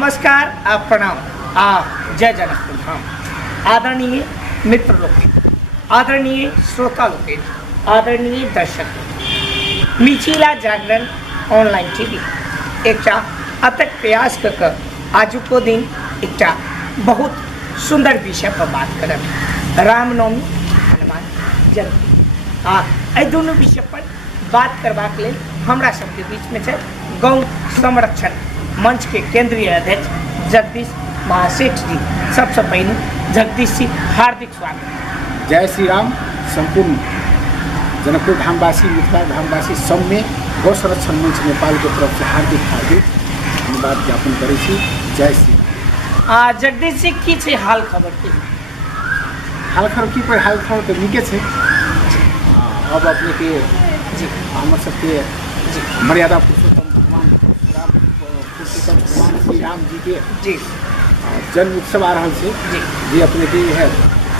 नमस्कार प्रणाम जय जनकपुर धाम। आदरणीय मित्र लोग, आदरणीय श्रोता लोग, आदरणीय दर्शक लोग, मिथिला जागरण ऑनलाइन टीवी एक अतक प्रयास कर आज को दिन एक बहुत सुंदर विषय पर बात करब, रामनवमी हनुमान जयंती। दोनों विषय पर बात करबाक लेल हमरा सबके बीच में गौ संरक्षण मंच के केंद्रीय अध्यक्ष जगदीश महासेठ जी। सबसे पहले जगदीश जी हार्दिक स्वागत। जय श्री राम। संपूर्ण जनकपुर धामवासी, मिथिला धामवासी सब में गौ संरक्षण मंच नेपाल के तरफ से हार्दिक धन्यवाद ज्ञापन करै छी। जय श्री राम। जगदीश जी की छे हाल खबर के? हाल खबर की पर हाल खबर तो निके छे। अब अपने के हमर सबके मर्यादा पुरुषोत्तम भगवान श्री राम जी के जन्म उत्सव आ रहा है जी। अपने के है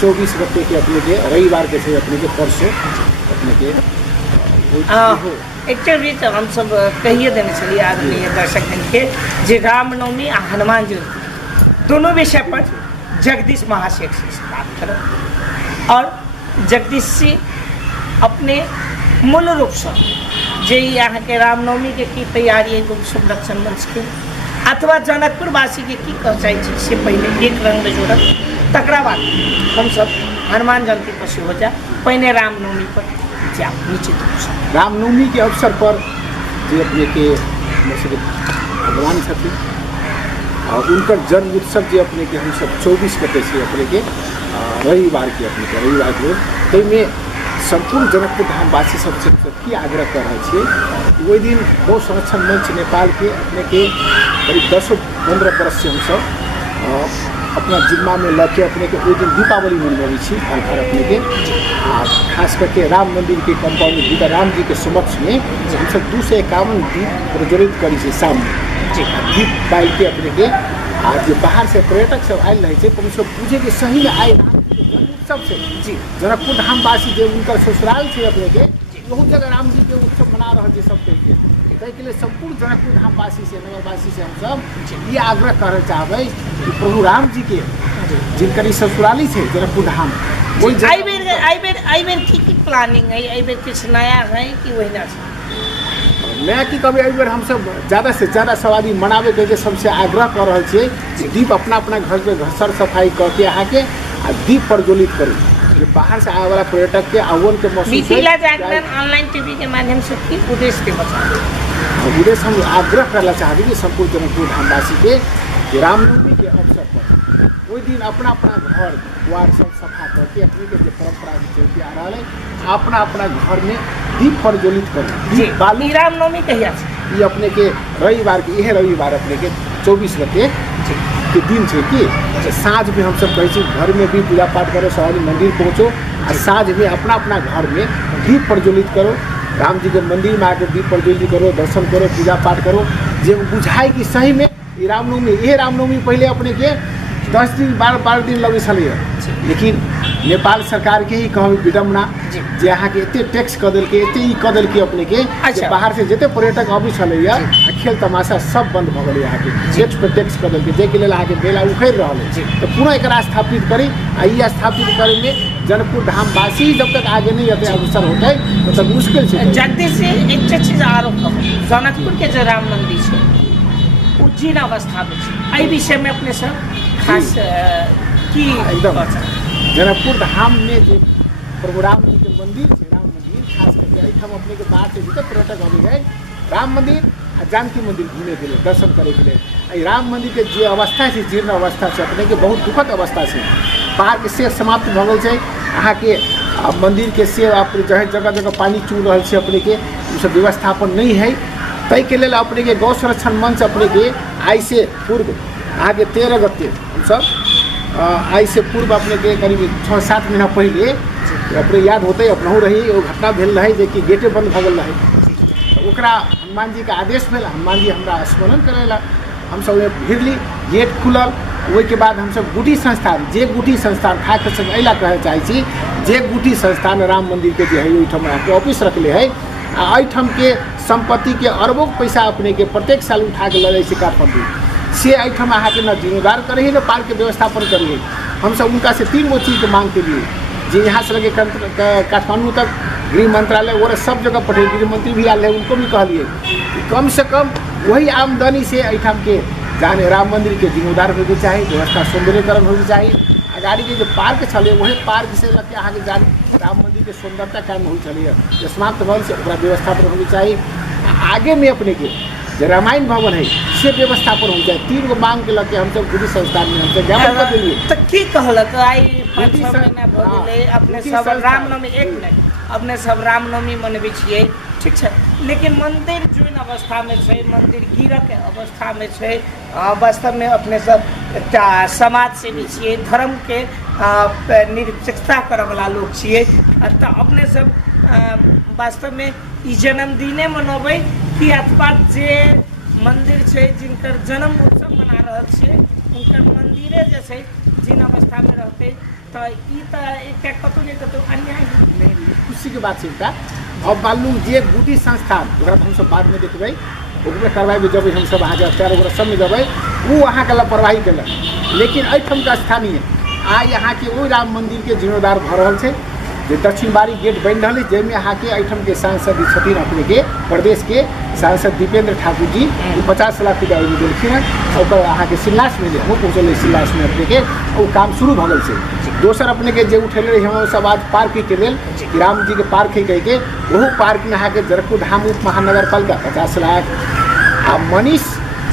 24 गते के अपने के रविवार के से अपने के परसों अपने के एक हम सब कहिए देने चलिए आदरणीय दर्शक दिन के जे रामनवमी आ हनुमान जयंती दोनों विषय पर जगदीश महासेठ से बात करें। और जगदीश जी अपने मूल रूप से जे यहाँ के रामनवमी के की तैयारी है गौ संरक्षण मंच के अथवा जनकपुर वासी के की कह चाहिए से पहले एक रंग में जोड़ब, तकरा बाद हम सब हनुमान जयंती पर से हो जाए। पहले रामनवमी पर जाओ निश्चित रूप से। रामनवमी के अवसर पर जो अपने के भगवान छथिन और उनकर जन्म उत्सव जो अपने के हम सब 24 गते से अपने के रविवार के अपने के रविवार के तई में संपूर्ण जनकपुर धामवासी सबसे की आग्रह कर रहे छे। वही दिन गौ संरक्षण मंच नेपाल के अपने के करीब 10-15 बरस से हम सब अपना जिम्मा में लगे अपने के वही दिन दीपावली मनबी छी। अपने के खास करके राम मंदिर के कंपाउंड में राम जी के समक्ष में हम सब 251 दीप प्रज्वलित करी छे सामने दीप बाल के अपने के आज बाहर से पर्यटक सब आयल रहे थे तो पूछे कि सही में आए राम जी के जन्म उत्सव से जी जनकपुर धामवासी जो उनका ससुराल थे अपने के बहुत जगह राम जी के उत्सव मना रहे थे सब के लिए संपूर्ण जनकपुर धामवासी से नगरवासी से हम सब ये आग्रह करना चाहबे कि प्रभु राम जी के जिनकर ससुराली थे जनकपुर धाम आई बेर की प्लानिंग है? आई बेर कुछ नया है कि वही ना मैं कि कभी एक बार हम सब ज़्यादा से ज़्यादा सवारी मनावे के सबसे आग्रह कर रहे छे। दीप अपना अपना घर पे घसर सफाई करके यहाँ के दीप प्रज्वलित करूँ। बाहर से आने वाला पर्यटक के आवन के मौसम मिथिला जागरण ऑनलाइन टीवी के माध्यम से की उद्देश्य के उद्देश्य हम आग्रह करना चाहते कि संपूर्ण जनकपुर धामवासी के रामनवमी के अवसर पर वही दिन अपना अपना घर द्वार सब सफा करके अपने के जो परंपरा चलती आ रहा है अपना अपना घर में दीप प्रज्वलित करें। रामनवमी कहिया ये अपने के रविवार के यह रविवार अपने के 24 गते के दिन है कि साँझ में हम सब कहे घर में भी पूजा पाठ करो, सवारी मंदिर पहुँचो और साँझ में अपना अपना घर में दीप प्रज्वलित करो। राम जी के मंदिर में आकर दीप प्रज्वलित करो, दर्शन करो, पूजा पाठ करो। जो बुझाए कि सही में रामनवमी पहले अपने के 10 दिन 12 दिन लगे चलिए, लेकिन नेपाल सरकार के ही कहूँ विडम्बना जे यहाँ के एते टैक्स कर दिल के एते ही कर दिल के अपने के बाहर से जिते पर्यटक अभी चलैया खेल तमाशा सब बंद भ गए। यहाँ के टैक्स पर टैक्स कर दिल के जेके लेल के बेला उखड़ रहा है तो पूरा एक स्थापित करी। ये स्थापित करे में जनकपुर धामवासी जब तक आगे नहीं आते अवसर होता है तो तब मुश्किल से। जगदीश से एक चीज आरोप जनकपुर के जो राम मंदिर है जीर्ण अवस्था में आई विषय में अपने सब खास की एकदम जनकपुर धाम में जो प्रभु राम जी के मंदिर है राम मंदिर खास करके हम अपने के बाहर से जितने पर्यटक अभी गए राम मंदिर और जानकी मंदिर घूमने के लिए दर्शन करे के लिए राम मंदिर के जो अवस्था है जीर्ण अवस्था से अपने के बहुत दुखद अवस्था से बाहर के से समाप्त भगल है। यहाँ के मंदिर के से आप जगह जगह पानी चूल रहा है अपने के सब व्यवस्थापन नहीं है। तय के लिए अपने के गौ संरक्षण मंच अपने के आई से पूर्व आगे 13 गते हम सब आई से पूर्व अपने के करीब 6-7 महीना पहले अपने याद होते अपना रही वो घटना भेल रहे जे कि गेटे बंद भगल रहे तो ओकरा हनुमान जी के आदेश भेल। हनुमान जी हमरा स्मरण करेला हम सब भिरली गेट खुलल। वही के बाद हम सब गुटी संस्थान जे गुटी संस्थान खास कर अला कहे चाहे जे गुटी संस्थान राम मंदिर के जो है ओहिठाम के ऑफिस रखले है एहिठाम के संपत्ति के अरबों पैसा अपने के प्रत्येक साल उठा के लगे काठमांडू से एहिठाम अहाँके न जिम्मेदार करे न पार्क के व्यवस्थापन करिए। हम सब उनका से 3 गो चीज के मांग के लिए जे यहाँ से लगे काठमांडू तक गृह मंत्रालय और सब जगह पठे, गृह मंत्री भी आए हैं, उनको भी कहलिए कि कम से कम वही आमदनी से एहिठाम के जाने राम मंदिर के जिम्मेदार होके चाहिए, व्यवस्था सौंदर्यकरण होके चाहिए। अगाड़ी के जो पार्क चले वही पार्क से लगे आगे जाने राम मंदिर के सुंदरता कायम हो चलिए, समाप्त भवन से व्यवस्थापन होनी चाहिए। आगे में अपने के जो रामायण भवन है से व्यवस्थापन हो जाए। 3 गो मांग के लगे हम सब गुरु संस्थान में हम ज्ञापन कर दिए। तो की कहलक आई 5-6 महीना भ गेलै अपने सब रामनवमी, एक मिनट, अपने सब रामनवमी मनबै छियै, ठीक छै, लेकिन मंदिर जोन अवस्था में छै, मंदिर गिरक अवस्था में छै, वास्तव में अपने सब एकटा समाज सेवी छियै, धर्म के निरपेक्षता करय वाला लोग छियै, तऽ अपने सब वास्तव में ई जन्मदिने मनबै कि अथवा जे मंदिर छै जिनकर जन्म उत्सव मना रहल छियै उनकर मंदिरे जे छै जिन अवस्था में रहते तो ई तो एकटा कतौ ने कतौ अन्याय नहीं। खुशी के बात छै। अब मालूम जे गुटी संस्थान ओकरा हम सब बाद में देखबै, ओकरे करवाई जब हम सब अहाँ अत्यार ओकरा सब में जबै वो अहाँ के लापरवाही केलक, लेकिन एहिठाम का स्थानीय आ यहाँ के वो राम मंदिर के जिम्मेदार भ रहल छै। जो दक्षिण बारी गेट बन रहा है जैमें अहाँ के एहिठाम के सांसद छथिन अपने के प्रदेश के सांसद दीपेंद्र ठाकुर जी 50 लाख रुपया दिलखिन है और अहाँ के शिलान्यास में हम पहुँचल शिलान्यास में अपने के वो काम शुरू भ गल छै। दोसर अपने के जे उठेले रही हम सब आज पार्क के लेल राम जी के पार्क है कह के वह पार्क में अहाँ के जनकपुर धाम उप महानगर पालिका 50 लाख आ मनीष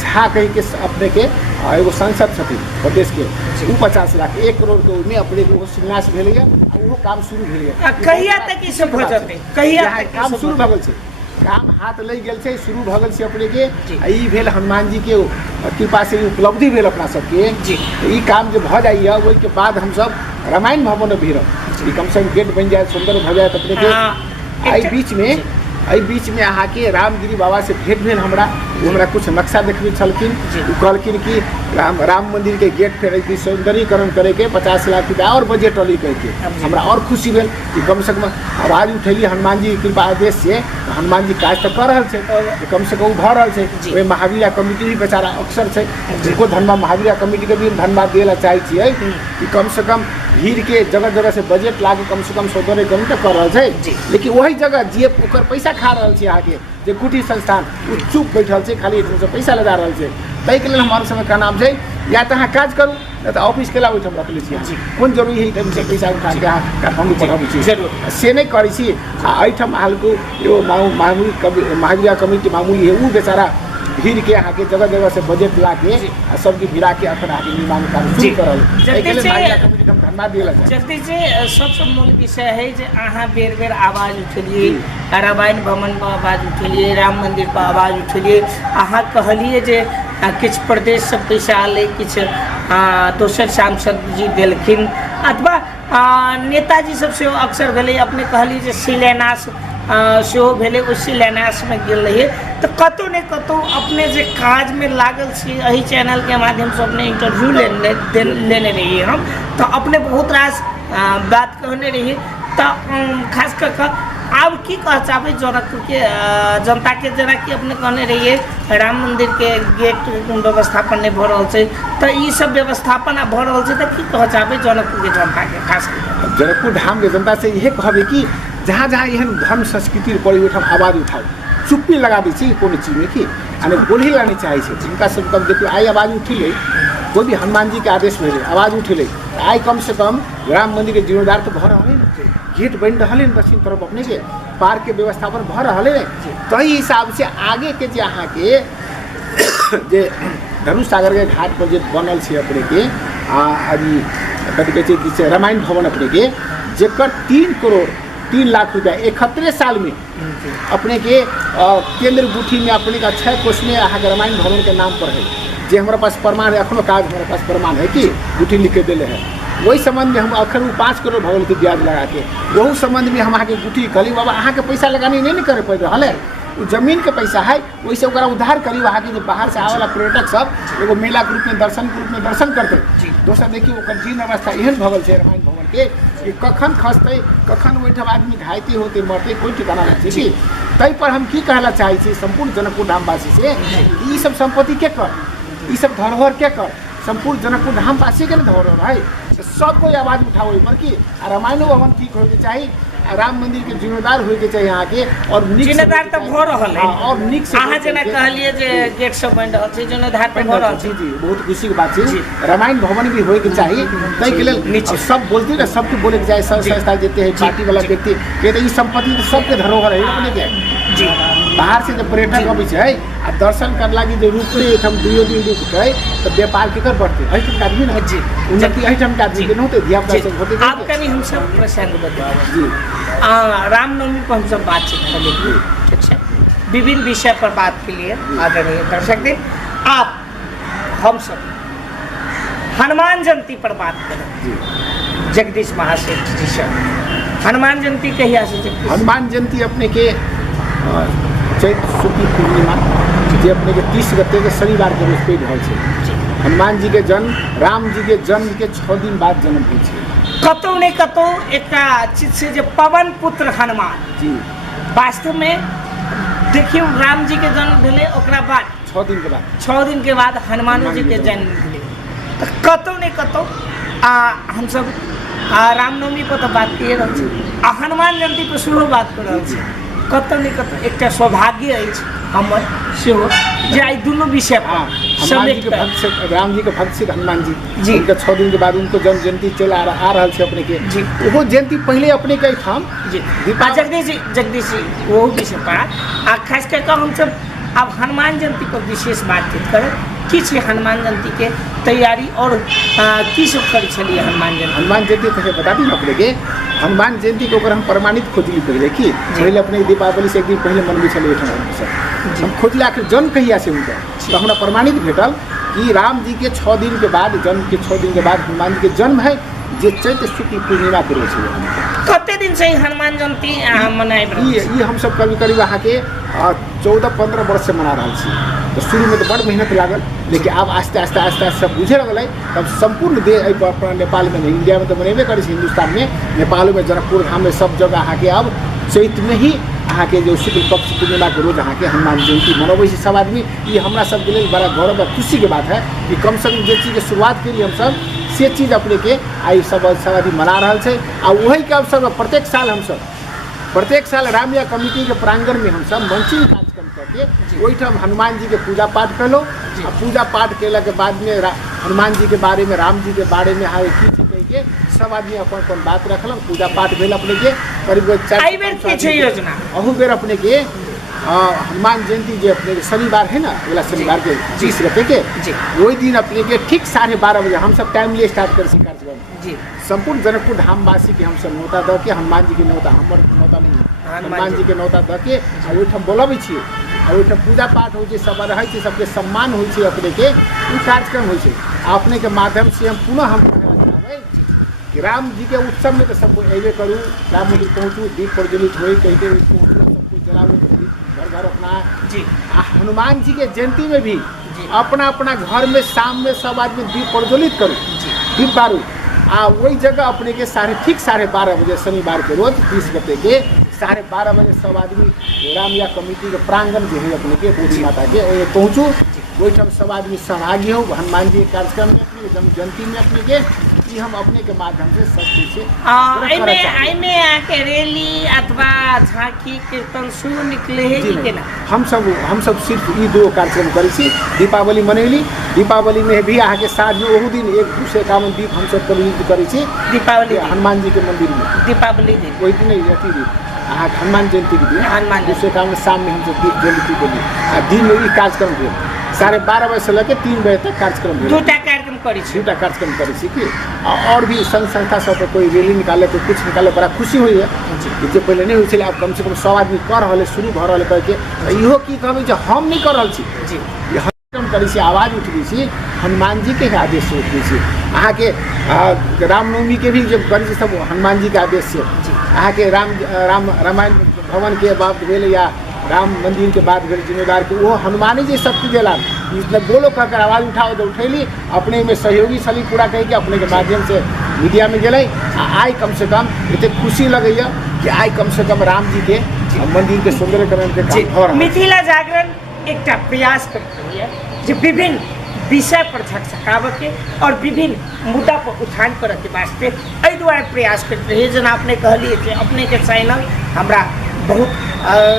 झा कह के अपने के एगो सांसद छथिन प्रदेश के वो 50 लाख 1 करोड़ के में अपने के शिलान्यास भेल है वो काम शुरू भेल है। कहिया तक ई सब भ जते, कहिया तक काम शुरू भ गेल छै, काम हाथ लग गेल छै, शुरू भ गेल छै अपने के। ई भेल हनुमान जी के कृपा से उपलब्धि भेल अपना सबके। ई काम जो भ जाइए ओहि के बाद हम सब रामायण भवन में भीरब, कम से कम गेट बन जाए, सुंदर भ जाए अपने के। एहि बीच में अहाँ के रामगिरी बाबा से भेंट भेल हमरा, वो हमरा कुछ नक्शा देखबे छलखिन, वो कहलखिन कि राम मंदिर के गेट फेर सौंदर्यीकरण करे के 50 लाख रुपया और बजट अली कह के हमरा और खुशी भेल कि कम से कम आवाज उठेली हनुमान जी कृपा आदेश से हनुमान जी काज तो कर रहा है, कम से कम भ रहा है। महावीरा कमिटी भी बेचारा अक्सर है, जिनको धन्यवाद महावीरा कमिटी के भी धन्यवाद दिला चाहिए कि कम से कम भीड़ के जगह जगह से बजट ला के कम से कम सौंदर्यीकरण तो कर रहा है। लेकिन वही जगह जे ओकर पैसा खा रहा है अहाँ के जे कुटी संस्थान वो चुप बैठल है, खाली से पैसा लगा रहा है। ताहि के लिए हमारे समय का नाम है या तो अहाँ काज करू या तो ऑफिस के ओहिठाम रख ली कौन जरूरी है से पैसा उठा के अहाँ काठमांडू पठाबी से नहीं करी छी। एहिठाम हालको एगो मामूली महावीरा कमिटी मामूली है वो बेचारा भीड़ के अहाँ के जगह जगह से बजट ला के सबके भिड़ा के अपन अहाँ के निर्माण कार्य शुरू करल। धन्यवाद दिला जल्दी से सबसे मूल विषय है जे अहाँ बेर बेर आवाज उठेलिए, रामायण भवन पर आवाज उठेलिए, राम मंदिर पर आवाज उठेलिए, अहाँ कहलिए जे किछु प्रदेश से पैसा आले, किछु दोसर सांसद जी देलखिन अथवा नेताजी सब से अक्सर भेले, अपने कहलिए जे शिलान्यास सेहो भेले, उस शिलान्यास में गेल रहिए। तो कतौ ने कतौ अपने जे काज में लागल छी, एही चैनल के माध्यम से अपने इंटरव्यू लेने रहिए हम, तो अपने बहुत रास बात कहने रहिए। तो खास कर आब की कह चाहबै जनकपुर के जनता के, जेना कि अपने कहने रहिए राम मंदिर के गेट व्यवस्थापन नहीं भ रहल छै, तो ई सब व्यवस्थापन भ रहल छै, तो की कह चाहबै जनकपुर के जनता के? खास कर जनकपुर धाम के जनता से यह कहबे कि जहाँ जहाँ एहन धर्म संस्कृति पड़ी ओहिठाम आवाज उठाओ, चुप्पी लगा दी छी कोनो चीज में कि बोली ला नहीं चाहे जिनका सब कम देखिए आई आवाज उठिले, कोई भी हनुमान जी के आदेश भेले आवाज उठिले, आई कम से कम राम मंदिर के जिम्मेदार तो भ रहा है, गेट बन रहा है दक्षिण तरफ अपने के, पार्क के व्यवस्थापन भ रहा है। तो ही हिसाब से आगे के जे अहाँ के जे धनुष सागर के घाट पर जे बनल छै अपने के अभी कथी कहै छै रामायण भवन अपने के, जेकर 3 करोड़ 3 लाख रुपया 71 साल में अपने के केंद्र गुठी में अपने का 6 कोष में अहाँ के रामायण भवन के नाम पर है, जे हमारे पास प्रमाण है, अखनो काज हमारे पास प्रमाण है कि गुठी लिख के दिले है। वही संबंध में हम अखन 5 करोड़ भवन के ब्याज लगा के वही संबंध में हम अहाँ के गुठी कहली बाबा अहाँ के पैसा लगानी नहीं करे पड़ रहा है, वो जमीन के पैसा है, वैसे ओकरा उद्धार करी। वहाँ के जो बाहर से आवेला पर्यटक सब एगो मेला के रूप में दर्शन के रूप में दर्शन करते। दोसर देखिए ओकर जीर्ण अवस्था एहन भगल है रामायण भवन के कि कखन खसते कखन ओहिठाम आदमी घायते होते मरते कोई ठिकाना नहीं छै। तै पर हम की कहला चाहे छी संपूर्ण जनकपुर धामवासी से, ई सब संपत्ति के कर ये सब धरोहर के कर संपूर्ण जनकपुर धाम वासी के ना धरोहर है, तो सब कोई आवाज उठाओ पर की रामायण भवन ठीक होके चाहिए, राम मंदिर के जिम्मेदार होके चाहिए यहाँ के, और जिम्मेदार तो भो रहल है, और निक से अहाँ जेना कहलिए जे गेट सब बन रहल छै, जिम्मेदार तो भो रहल जी छै। जी बहुत खुशी की बात है। रामायण भवन भी होके चाहिए, ताहि के लेल नीचे सब बोलते ना, सबके बोले के जाए, सब संस्था देते हैं, पार्टी वाला व्यक्ति कहते ये संपत्ति तो सबके धरोहर है अपने के जी। बाहर से जब पर्यटक अबै छै आ दर्शन कर लागी जो रुकते हम दुइयो दिन रुकते तो व्यापार केकर बढ़ते एहिठाम आदमी ना जी उन्नति एहिठाम के आदमी के न होते, धिया पुता सब होते आप कभी हम सब प्रसंग बताओ जी। रामनवमी पर हम सब बातचीत कर लेंगे, ठीक है, विभिन्न विषय पर बात के लिए आदरणीय दर्शक दिन आप हम सब हनुमान जयंती पर बात करें। जी जगदीश महासेठ जी से हनुमान जयंती कहिया से जगदीश? हनुमान जयंती अपने के चैत शुक्ल पूर्णिमा जे अपने के 30 गते के शनिवार के रोज पे रहल छै। हनुमान जी के जन्म, राम जी के जन्म के 6 दिन बाद जन्म होइ छै। कतौ नहीं कतौ एक चीज से जो पवन पुत्र हनुमान जी वास्तव में देखियो राम जी के जन्म भेले, ओकरा बाद 6 दिन के बाद 6 दिन के बाद हनुमानो जी के जन्म भेले। तो कतौ नहीं कतौ हम सब रामनवमी पर तो बात किए रहल छी, हनुमान जयंती पर सेहो बात कर रहल छी। कतौ नहीं कतौ एकटा सौभाग्य अछि हमर सेहो जे आई दुनू विषय पर हनुमान जी के भक्त से, राम जी के भक्त से हनुमान जी जी। उनका 6 दिन के बाद उनको जन्म जयंती चल आ रहल छै अपने के जी। वो जयंती पहले अपने के ठाम जी दीपावली जगदीश जी वो विषय पर खास करके हम सब अब हनुमान जयंती पर विशेष बातचीत करें कि छै हनुमान जयंती के तैयारी और की सब करै छलिए हनुमान जयंती? हनुमान जयंती तो बता दी अपने के हनुमान जयंती के ओकर हम प्रमाणित खोजली पहले कि पहले अपने दीपावली से एक दिन पहले मनबै छलिए हम खोजले आखिर जन्म कहिया से उनका, तो हमरा प्रमाणित भेटल कि राम जी के 6 दिन के बाद जन्म के 6 दिन के बाद हनुमान जी के जन्म है जे चैत शुक्ल पूर्णिमा के रोज है। कते दिन से हनुमान जयंती मनाए ये हम सब करीब करीब अहाँ के 14-15 वर्ष से मना रहा छी। तो शुरू में तो बड़ मेहनत लागल, लेकिन अब आस्ते आस्ते आस्ते आस्ते सब बुझे लगल है। तब संपूर्ण देश अपना नेपाल में नहीं, इंडिया में तो मनेबे करे छै, हिंदुस्तान में नेपाल में जनकपुर धाम में सब जगह अहाँ के अब चैत में ही अहाँ के जो शुक्ल पक्ष पूर्णिमा के रोज अहाँ के हनुमान जयंती मनबै छै सब आदमी। ये हमरा सब के लिए बड़ा गौरव और खुशी के बात है कि कम से कम जे चीज के शुरुआत करी हम सब से चीज अपने के आई सब आदमी मना रहा है। आ वही के अवसर पर प्रत्येक साल रामलीला कमेटी के प्रांगण में हम सब मंचिंग कार्यक्रम करके वहीठाम हनुमान जी के पूजा पाठ कलो। पूजा पाठ केला के बाद में हनुमान जी के बारे में, राम जी के बारे में हाय की कह के सब आदमी अपन अपन बात रखल, पूजा पाठ भेल अपने के करीब 4 योजना अहू बेर अपने के हनुमान जयंती जो अपने शनिवार है ना, अगला शनिवार के 30 गते के वही दिन अपने के ठीक 12:30 बजे हम सब टाइम लिए स्टार्ट कर कार्यक्रम जी। संपूर्ण जनकपुर धामवासी के हम सब न्योता द के, हनुमान जी के न्योता हमर न्योता नहीं है, हनुमान जी के न्योता द के ओहिठाम बोलबै छियै। ओहिठाम पूजा पाठ होइ छै, सब रहै छै, सबके सम्मान होइ छै अपने के ई कार्यक्रम होइ छै। अपने के माध्यम से हम पुनः हम कहना चाहबै कि राम जी के उत्सव में तो सबको अयबे करू, राम मंदिर पहुँचू, दीप प्रज्वलित होई कहिके पहुँचू, सबको जलाओ घर घर अपना जी। हनुमान जी के जयंती में भी अपना अपना घर में शाम में सब आदमी दीप प्रज्वलित करू, दीप बारू। वही जगह अपने के ठीक 12:30 बजे शनिवार के रोज 30 गते के 12:30 बजे सब आदमी रामलीला कमेटी के प्रांगण जो है अपने के देवी माता के पहुँचू। वहीठाम सब आदमी सहभागी हो हनुमान जी के कार्यक्रम में, अपने जन्म जयंती में अपने के कि हम अपने के माध्यम से सब चीज में आके रैली अथवा झांकी कीर्तन शुरू निकले है कि ना? हम सब सिर्फ ई 2 कार्यक्रम करै छी। दीपावली मनैली, दीपावली में भी अहाँ के साँझ में ओहू दिन 151 दीप हम सब प्रज्वलित करै छी दीपावली हनुमान जी के मंदिर में। दीपावली दिन वही दिन अथी दिन अहाँ हनुमान जयंती के दिन हनुमान 251 शाम में हम सब दीप जयंती के दिन में ई कार्यक्रम भेल 12:30 बजे से लेकर 3 बजे तक कार्यक्रम भेल। 2टा कार्यक्रम करै छी, 2टा कार्यक्रम करै छी कि और भी संस्था सब पर कोई रैली निकाले, कोई कुछ निकाले, बड़ा खुशी हुई है। जे पहले नहीं हुई, अब कम से कम 100 आदमी कर रहा है, शुरू भऽ रहल है करके। इहो की कहबै जे हम नहीं कर रहल छी जी, कार्यक्रम करै छी, आवाज उठबै छी, हनुमान जी के आदेश से उठबै छी। अहाँ के रामनवमी के भी जब करै छी सब हनुमान जी के आदेश से। अहाँ के रामायण भवन के बाद भेल या राम मंदिर के बाद भेल जिम्मेदार के वो हनुमानी जी शक्ति देला, बोलो कहकर आवाज उठाओ तो उठैली, अपने में सहयोगी छली पूरा कह के अपने के माध्यम से मीडिया में गेलै। आई कम से कम एते खुशी लगैया कि आई कम से कम राम जी के मंदिर के सुंदरीकरण के काम हो रहल। मिथिला जागरण एकटा प्रयास करैत जे विभिन्न विषय पर झकझकाव के और विभिन्न मुद्दा पर उठान करे के वास्ते एहि दुआरे प्रयास करते रहिए। जेना अपने कहलिए कि अपने के चैनल हमरा बहुत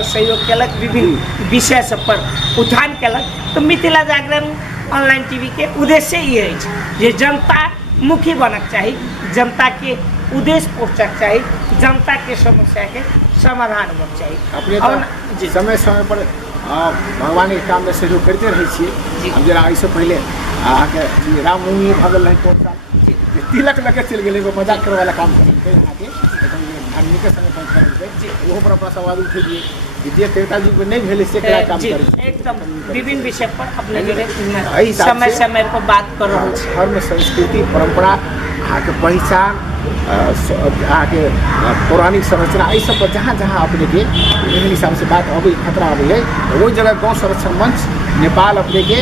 सहयोग केलक, विभिन्न विषय सब पर उठान केलक। तो मिथिला जागरण ऑनलाइन टीवी के उद्देश्य ये है जे जनता मुखी बनक चाहिए, जनता के उद्देश्य पहुँचक चाहिए, जनता के समस्या के समाधान होना चाहिए। अपने और तो समय समय पर भगवान के काम में सहयोग करते रहे छे। हम जरा इससे पहले के रामनवमी भगल रहे कौन सा तिलक लगे चल गए, मजाक करे वाला काम करके यहाँ के धार्मिक समय पर वो पर अपना सवाल उठे दिए विद्या देवता जी को नहीं भेले से क्या काम करे। एकदम विभिन्न विषय पर अपने जोड़े समय समय पर बात कर रहा है। धर्म संस्कृति परंपरा अहाँ के पहचान अहाँ के पौराणिक संरचना ये सब पर जहाँ जहाँ अपने के एहन हिसाब से बात अभी खतरा अभी है वो जगह गौ संरक्षण मंच नेपाल अपने के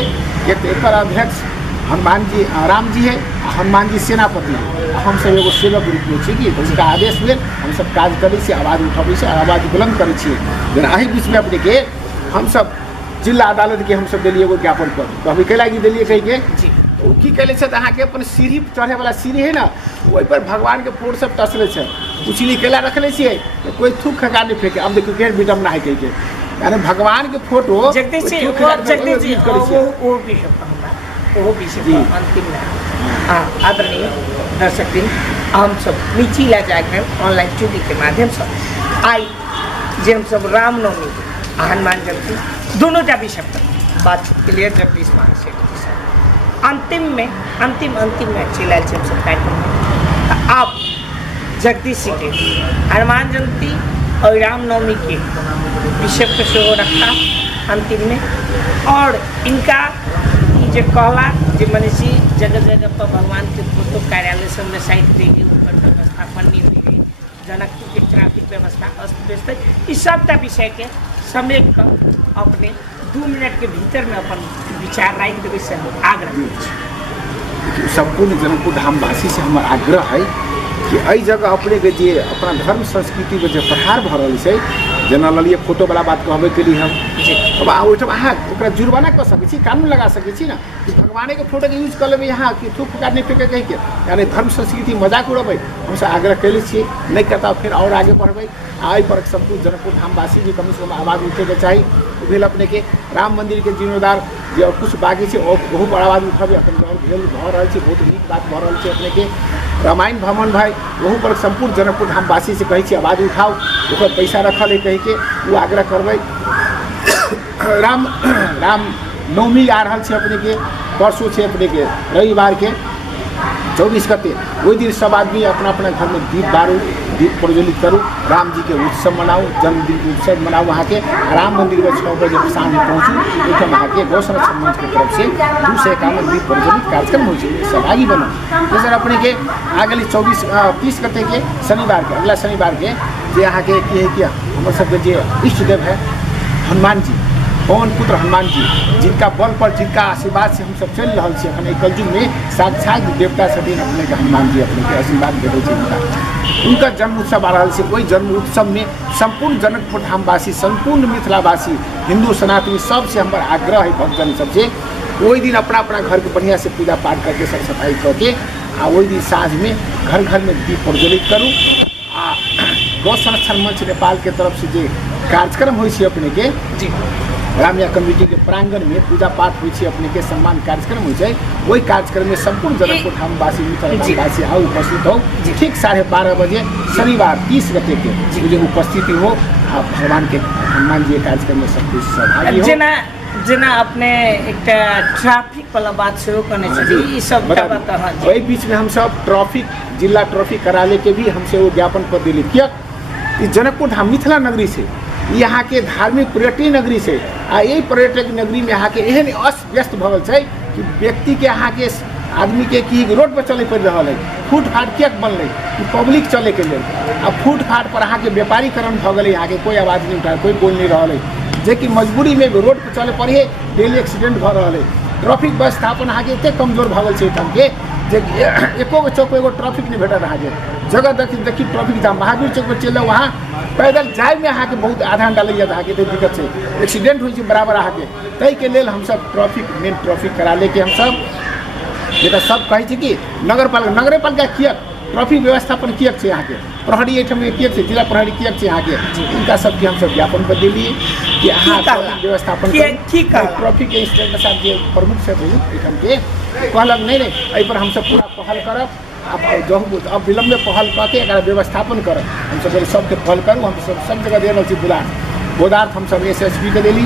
एक अध्यक्ष हनुमान जी राम जी है, हनुमान जी सेनापति है। हम सब एगो सेवक रूप में छी तो उसका आदेश में हम सब काज करे से आवाज उठाबे से आवाज बुलंद करे छी। जेना एहि बीच में अपने के हम सब जिला अदालत के हम सब दिलिए एगो ज्ञापन पर तो अभी कैला की दिलिए कह के तो की कैले छै अहाँ के अपन सीढ़ी चढ़े वाला सीढ़ी है ना ओहि पर भगवान के फोटो सब टसले छै उछली कैला रखले छियै तो कोई थूक खका नहीं फेंके। अब देखियो केहन विडम्बना है कह के यानी भगवान के फोटो जगदीश जी वो विषय अंतिम आदरणीय दर्शक हम सब मिथिला जागरण ऑनलाइन टीवी के माध्यम से आई जे हम सब रामनवमी हनुमान जयंती दोनों का विषय पर बातचीत के लिए जगदीश महाशय अंतिम में चिल्लाल से सब कार्यक्रम में आप जगदीश जी के हनुमान जयंती और रामनवमी के विषय पर शो रखा अंतिम में और इनका जो कहला जो मनीषी जगह जगह पर भगवान के फोटो कार्यालय सब में साइट देगी ऊपर व्यवस्थापन नहीं देगी जनकपुर की ट्रैफिक व्यवस्था अस्त व्यस्त इस सबका विषय के समेट कर अपने 2 मिनट के भीतर में अपन विचार राख देवे से आग्रह संपूर्ण जनकपुर धामवासी से हमार आग्रह है कि एहि जगह अपने के जे अपना धर्म संस्कृति में जो प्रहार भ रहा है जेना ललिए फोटो वाला बात कहबे के लिए हम अब ओहिठाम अहाँ ओकरा जुर्माना कर सकै छी कानून लगा सकै छी ना कि भगवान के फोटो के यूज कर लेबै यहाँ कि थूक फुकार नहीं फेंके कह के यानी धर्म संस्कृति मजाक उड़बै हमसे आग्रह कैले छी नहीं करता फिर और आगे बढ़बै। आई पर संपूर्ण जनकपुर धामवासी भी कम से कम आवाज उठे के चाहिए। भेल अपने के राम मंदिर के जिम्मेदार जो कुछ बाकी है और बहुत बड़ा आवाज उठाबे अपन और भेल भ रहा है बहुत नीक बात भ रहा है अपने के रामायण भवन भाई वहू पर संपूर्ण जनकपुर धामवासी से कहे आवाज उठाओ ओकर पैसा रखल है कह के वो आग्रह करबै। राम नवमी आ रहा है अपने के परसों से अपने के रविवार के 24 गते वही दिन सब आदमी अपना अपना घर में दीप प्रज्वलित करूँ राम जी के उत्सव मनाओ जन्मदिन के उत्सव मनाओ। वहाँ के राम मंदिर में 6 बजे शाम में पहुँचूँ एक वहाँ के गौ संरक्षण मंच की तरफ से 251 दीप प्रज्वलित कार्यक्रम हो सहभागी बनो। जैसे अपने के आगे 30 गते के शनिवार के अगला शनिवार के जो यहाँ के हमारे सबके जो इष्ट देव है हनुमान जी पवन पुत्र हनुमान जी जिनका बल पर जिनका आशीर्वाद से हम सब चल रहा है अपने कलयुग में साक्षात देवता छथिन अपने के हनुमान जी अपने के आशीर्वाद देते उनका जन्म उत्सव आ रहा है। वही जन्म उत्सव में संपूर्ण जनकपुर धामवासी संपूर्ण मिथिलावासी हिंदू सनातनी सबसे हमारा आग्रह है भक्तजन सबसे वही दिन अपना अपना घर के बढ़िया से पूजा पाठ करके सब सफाई करके वही दिन साँझ में घर घर में दीप प्रज्वलित करूँ। गौ संरक्षण मंच नेपाल के तरफ से जो कार्यक्रम हो अपने के रामिया कम्युनिटी के प्रांगण में पूजा पाठ हो अपने के सम्मान कार्यक्रम हो वही कार्यक्रम में संपूर्ण जनकपुर धामवासी मिथिलावासी आओ उपस्थित हो ठीक 12:30 बजे शनिवार 30 गते के जो उपस्थिति हो भगवान के हनुमान जी कार्यक्रम में सब कुछ सहभागी हो। जेना अपने एक ट्रैफिक वाला बात शुरू करने चाहिए सब वही बीच में हम सब ट्रैफिक जिला ट्रैफिक कार्यालय के भी हमसे वो ज्ञापन पर दिली क्या जनकपुर धाम मिथिला नगरी से यहाँ के धार्मिक पर्यटन नगरी से यही पर्यटक नगरी में यहाँ के एहन अस्त व्यस्त भगल है कि व्यक्ति के यहाँ के आदमी के की रोड पर चले पड़ रहा है फुटपाथ क्या बनल कि पब्लिक चले के लिए अब फुटपाथ पर अहाँ के व्यापारीकरण भ गए यहाँ के कोई आवाज़ नहीं उठा कोई बोल नहीं रहा है जे कि मजबूरी में रोड पर चले पड़े डेली एक्सीडेंट भ रहा है ट्रैफिक व्यवस्थापन अहाँके एते कमजोर भऽ गेल छै एहिठाम के जे एको गो चौक एगो ट्रैफिक नहीं भेटत अहाँके जगह देखी ट्रैफिक जाम महावीर चौक पर चलि वहाँ पैदल जाए में अहाँके बहुत आधा घंटा लग जाता अहाँके दिक्कत छै एक्सीडेंट होइ छै बराबर अहाँके ताहि के लेल हमसब ट्रैफिक मेन ट्रैफिक करा लेके हमसब ये तो सब कहै छै कि नगरपालिका किएक ट्रैफिक व्यवस्थापन किएक छै अहाँके प्रहरी एहिठाम किएक छै जिला प्रहरी किएक छै अहाँके इनका सबके हमसब ज्ञापन पर देलिए कि अहाँ ट्रैफिक व्यवस्थापन ट्रैफिक के इंस्पेक्टर साहब जे प्रमुख सब एहिठाम के कहलक नहीं एहि पर हमसब पूरा पहल करब अब विलम्ब में पहल कऽ के एकरा व्यवस्थापन करब हमसब सबके पहल करू हमसब सब जगह दे रहल छी बोदार्थ हमसब SSP के देली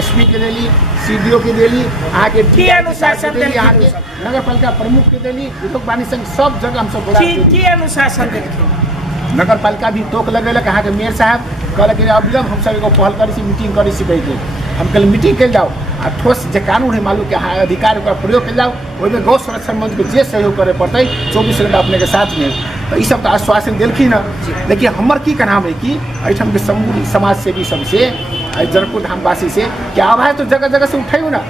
SP के देली CDO के देली अहाँके अनुशासन अहाँके नगरपालिका प्रमुख के देली उद्योग वाणिज्य संघ सब जगह हमसब की अनुशासन देलखिन नगरपालिका भी टोक लगेलक अहाँके मेयर साहब कहलक अविलम्ब हमसब एगो पहल करै छी मीटिंग करै छी कहि के हम कहल मीटिंग कल जाओ आ ठोस जे कानून है मालूम कि अहाँ अधिकार ओकरा प्रयोग कल जाओ ओहिमे गौ संरक्षण मंच के जे सहयोग करे पड़तै 24 घंटा अपने के साथ में तो ई सब तो आश्वासन दिलखिन है लेकिन हमर की कहना है कि एहिठाम के समूह समाज सेवी सबसे जनकपुर धामवासी से कि आवाज तो जगह जगह से उठाइयो ना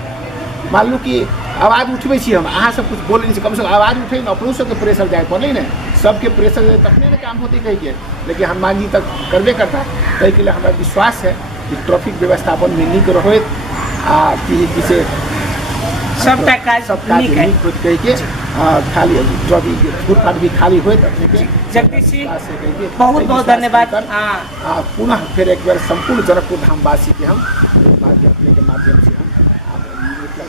मान लू कि आवाज उठबै छी हम अहाँ सब कुछ बोले नहीं कम से कम आवाज उठे ना अपनों सबके प्रेशर जाए पड़े ना सबके प्रेशर तखने ना काम होते कही के लेकिन हनुमान जी तक करबे करता ताहि के लिए हमारा विश्वास है कि ट्रैफिक व्यवस्थापन में नीक रहे किसे सबटा काज नीक कहि के खाली जो भी फुटपाथ भी खाली होत जगदीश जी बहुत बहुत धन्यवाद पुनः फिर एक बार संपूर्ण जनकपुर धामवासी के हम अपने के माध्यम से हम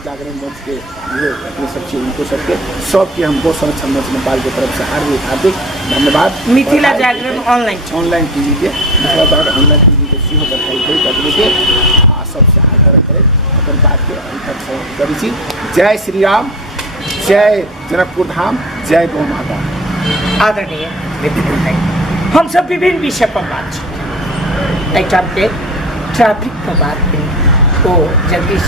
जागरण मंच के जो अपने सबसे उनको सबके हम गौ संरक्षण मंच नेपाल की तरफ से हार्दिक धन्यवाद मिथिला जागरण ऑनलाइन टीवी के मिथिला जागरण ऑनलाइन टीवी के सीहो बधाई अपने के सबसे आग्रह करें अपन बात के अंत करी छी जय श्री राम जय जनकपुर धाम जय गौ माता आदरणीय मित्र भाई हम सब विभिन्न विषय पर बात के ट्रैफिक पर बात करी तो जगदीश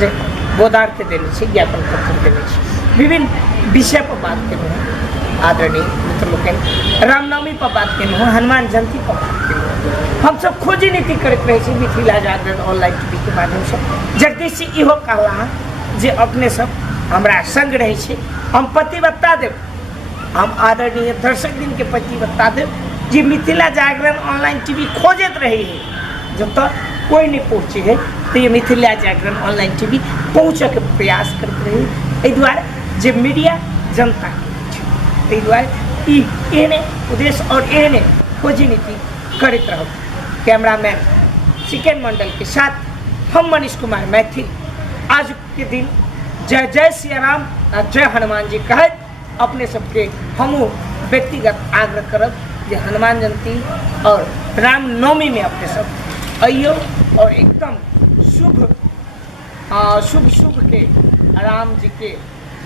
जी बोदार के देने ज्ञापन पत्र देने विभिन्न विषय पर बात करें आदरणीय मित्र लोग रामनवमी पर बात करें हनुमान जयंती पर बात करें हम सब खोजी नीति करते रहे मिथिला जागरण ऑनलाइन टीवी के माध्यम से जगदीश जी इहो कहला जे अपने सब हमरा संग रहे छे हम प्रतिबद्धता देव हम आदरणीय दर्शक दिन के प्रतिबद्धता देव जे मिथिला जागरण ऑनलाइन टीवी खोजत रहे हैं जब तक कोई नहीं पहुँचे है तो ये मिथिला जागरण ऑनलाइन टीवी पहुँचे के प्रयास करते रहे द्वारा जे मीडिया जनता के द्वारा एहने उद्देश्य और एहने खोजी नीति करते रहो कैमरामैन चिकन मंडल के साथ हम मनीष कुमार मैथिल आज के दिन जय जय सिया राम और जय हनुमान जी कहे अपने सबके हम व्यक्तिगत आग्रह करब जे हनुमान जयंती और रामनवमी में अपने सब अइयो और एकदम शुभ के राम जी के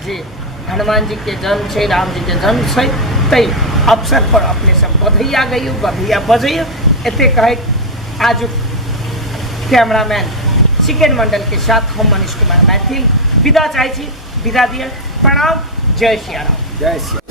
जे हनुमान जी के जन्म है राम जी के जन्म है तै अवसर पर अपने सब बधैया गइयो बधैया बजैयो एते कहे आज कैमरामैन चिकन मंडल के साथ हम मनीष कुमार मैथिल विदा चाहे विदा दिए प्रणाम जय सिया राम जय श्री